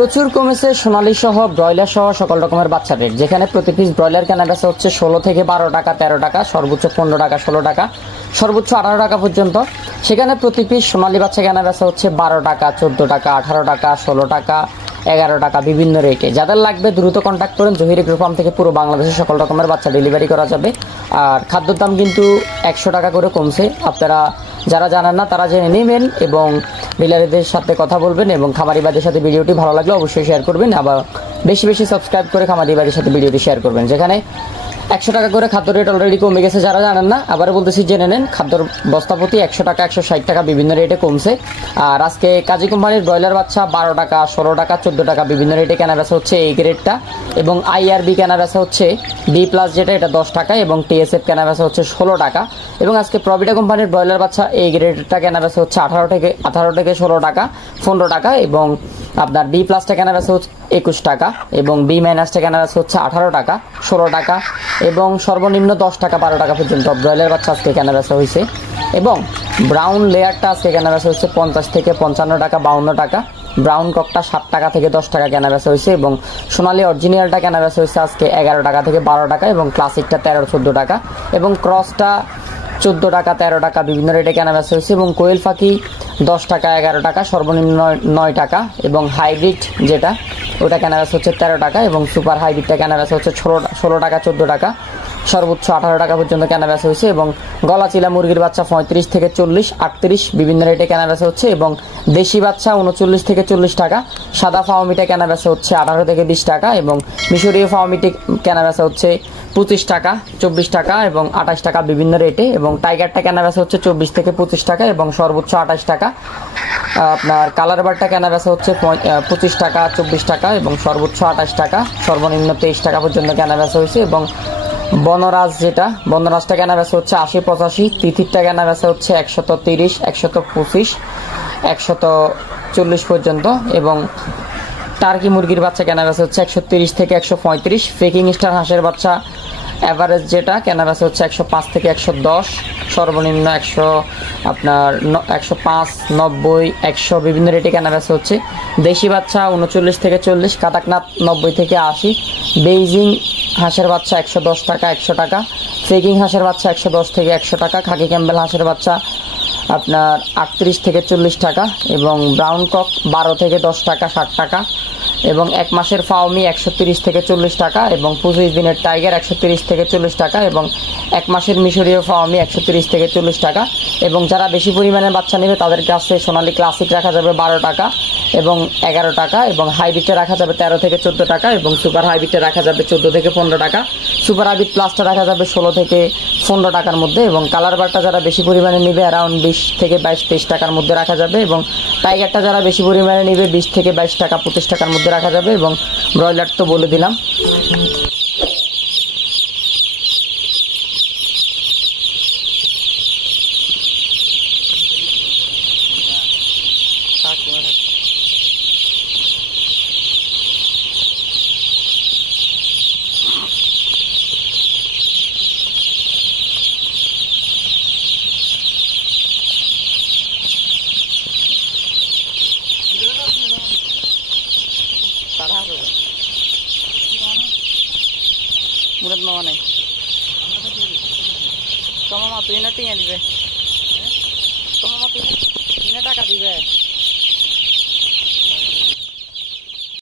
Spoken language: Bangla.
প্রচুর কমেছে সোনালী সহ ব্রয়লার সহ সকল রকমের বাচ্চা রেট, যেখানে প্রতি পিস ব্রয়লার কেনা বেচা হচ্ছে 16 থেকে 12 টাকা, 13 টাকা, সর্বোচ্চ 15 টাকা, 16 টাকা, সর্বোচ্চ 18 টাকা পর্যন্ত। সেখানে প্রতি পিস সোনালী বাচ্চা কেনা বেচা হচ্ছে 12 টাকা, 14 টাকা, 18 টাকা, 16 টাকা, 11 টাকা, বিভিন্ন রেটে। যাদের লাগবে দ্রুত কন্ট্যাক্ট করেন। জহির এগ্রো ফার্ম থেকে পুরো বাংলাদেশে সকল রকমের বাচ্চা ডেলিভারি করা যাবে। আর খাদ্যর দাম কিন্তু 100 টাকা করে কমছে। আপনারা যারা জানেন না তারা জেনে নেবেন এবং ডিলারদের সাথে কথা বলবেন এবং খামারিবাদের সাথে ভিডিওটি ভালো লাগলে অবশ্যই শেয়ার করবেন। আবার বেশি বেশি সাবস্ক্রাইব করে খামারিবাদের সাথে ভিডিওটি শেয়ার করবেন। যেখানে 100 টাকা করে খাদ্য রেট অলরেডি কমে গেছে, যারা জানেন না আবার বলতেছি জেনে নেন। খাদ্যর বস্তা প্রতি 100 টাকা, 160 টাকা বিভিন্ন রেটে কমছে। আর আজকে কাজী কোম্পানির ব্রয়লার বাচ্চা 12 টাকা, 16 টাকা, 14 টাকা বিভিন্ন রেটে কেনা বেচা হচ্ছে এই গ্রেডটা। এবং আইআরবি কেনা বেচা হচ্ছে বি প্লাস যেটা, এটা 10 টাকা এবং টিএসএফ কেনা বেচা হচ্ছে 16 টাকা। এবং আজকে প্রভিটা কোম্পানির ব্রয়লার বাচ্চা এই গ্রেডটা কেনা বেচা হচ্ছে 18 থেকে 16 টাকা, 15 টাকা। এবং আপনার বি প্লাসটা কেনা বেচা হচ্ছে 21 টাকা এবং বি মাইনাসটা কেনা বেচা হচ্ছে 18 টাকা, 16 টাকা এবং সর্বনিম্ন 10 টাকা, 12 টাকা পর্যন্ত ব্রয়লার বাচ্চা আজকে কেনা বেচা হয়েছে। এবং ব্রাউন লেয়ারটা আজকে কেনা বেচা হচ্ছে 50 থেকে 55 টাকা, 52 টাকা। ব্রাউন ককটা 7 টাকা থেকে 10 টাকা কেনা বেচা হয়েছে। এবং সোনালী অরিজিনালটা কেনা বেচা হয়েছে আজকে 11 টাকা থেকে 12 টাকা এবং ক্লাসিকটা 13-14 টাকা এবং ক্রসটা 14 টাকা, 13 টাকা বিভিন্ন রেটে কেনা বেচা হয়েছে। এবং কোয়েল পাখি 10 টাকা, 11 টাকা, সর্বনিম্ন 9 টাকা। এবং হাইব্রিড যেটা ওটা কেনা বেচা হচ্ছে 13 টাকা এবং সুপার হাইব্রিডটা কেনা বেচা হচ্ছে 16 টাকা, 14 টাকা, সর্বোচ্চ 18 টাকা পর্যন্ত কেনা বেচা হয়েছে। এবং গলাচিলা মুরগির বাচ্চা 35 থেকে 40, 38 বিভিন্ন রেটে কেনা বেচা হচ্ছে। এবং দেশি বাচ্চা 39 থেকে 40 টাকা। সাদা ফাওমিটা কেনা বেচা হচ্ছে 18 থেকে 20 টাকা এবং মিশরীয় ফাওমিটি কেনা বেচা হচ্ছে 25 টাকা, 24 টাকা এবং 28 টাকা বিভিন্ন রেটে। এবং টাইগারটা কেনা বেচা হচ্ছে 24 থেকে 25 টাকা এবং সর্বোচ্চ 28 টাকা। আপনার কালার বারটা কেনা বেচা হচ্ছে 25 টাকা, 24 টাকা এবং সর্বোচ্চ 28 টাকা, সর্বনিম্ন 23 টাকা পর্যন্ত কেনা বেচা হয়েছে। এবং বনরাজ যেটা, বনরাজটা কেনা বেচা হচ্ছে 80-85, তিথিরটা কেনা বেচা হচ্ছে 130, 125, 140 পর্যন্ত। এবং টার্কি মুরগির বাচ্চা কেনা বেচা হচ্ছে 130 থেকে 135। পেকিং স্টার হাঁসের বাচ্চা এভারেজ যেটা কেনা বেচা হচ্ছে 105 থেকে 110, সর্বনিম্ন 100 আপনার 105, 90, 100 বিভিন্ন রেটে কেনা বেচা হচ্ছে। দেশি বাচ্চা 39 থেকে 40, কাতাকনাথ 90 থেকে 80, বেইজিং হাঁসের বাচ্চা 110 টাকা, 100 টাকা, পেকিং হাঁসের বাচ্চা 110 থেকে 100 টাকা, খাকি ক্যাম্বেল হাঁসের বাচ্চা আপনার 38 থেকে 40 টাকা এবং ব্রাউন কক 12 থেকে 10 টাকা, 60 টাকা এবং এক মাসের ফাওমি 130 থেকে 40 টাকা এবং 25 দিনের টাইগার 130 থেকে 40 টাকা এবং এক মাসের মিশরীয় ফাওমি 130 থেকে 40 টাকা। এবং যারা বেশি পরিমাণে বাচ্চা নেবে তাদের কাছে সোনালী ক্লাসিক রাখা যাবে 12 টাকা এবং 11 টাকা এবং হাইব্রিডটা রাখা যাবে 13 থেকে 14 টাকা এবং সুপার হাইব্রিডটা রাখা যাবে 14 থেকে 15 টাকা। সুপার হাইব্রিড প্লাসটা রাখা যাবে 16 থেকে 15 টাকার মধ্যে এবং কালার বারটা যারা বেশি পরিমাণে নেবে অ্যারাউন্ড 20 থেকে 22-23 টাকার মধ্যে রাখা যাবে এবং টাইগারটা যারা বেশি পরিমাণে নেবে 20 থেকে 22 টাকা, 25 টাকার মধ্যে রাখা যাবে। এবং ব্রয়লার তো বলে দিলাম। মুরাদ মামা নাই তোমার মা তুই না টিয়া দিবে, তোমার মা তুই না টাকা দিবে।